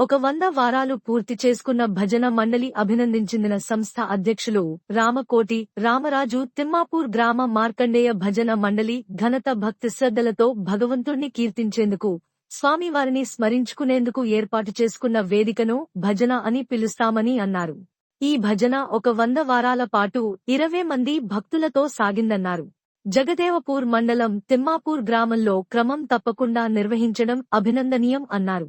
ఒక వంద వారాలు పూర్తి చేసుకున్న భజన మండలి అభినందించిన సంస్థ అధ్యక్షులు రామకోటి రామరాజు తిమ్మాపూర్ గ్రామ మార్కండేయ భజన మండలి ఘనత భక్తి శ్రద్ధలతో భగవంతుణ్ణి కీర్తించేందుకు స్వామివారిని స్మరించుకునేందుకు ఏర్పాటు చేసుకున్న వేదికను భజన అని పిలుస్తామని అన్నారు. ఈ భజన ఒక వంద వారాల పాటు ఇరవై మంది భక్తులతో సాగిందన్నారు. జగదేవపూర్ మండలం తిమ్మాపూర్ గ్రామంలో క్రమం తప్పకుండా నిర్వహించడం అభినందనీయం అన్నారు.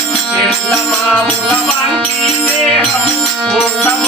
உள்ளமான் உள்ளமான் உள்ளமான்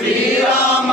श्रीराम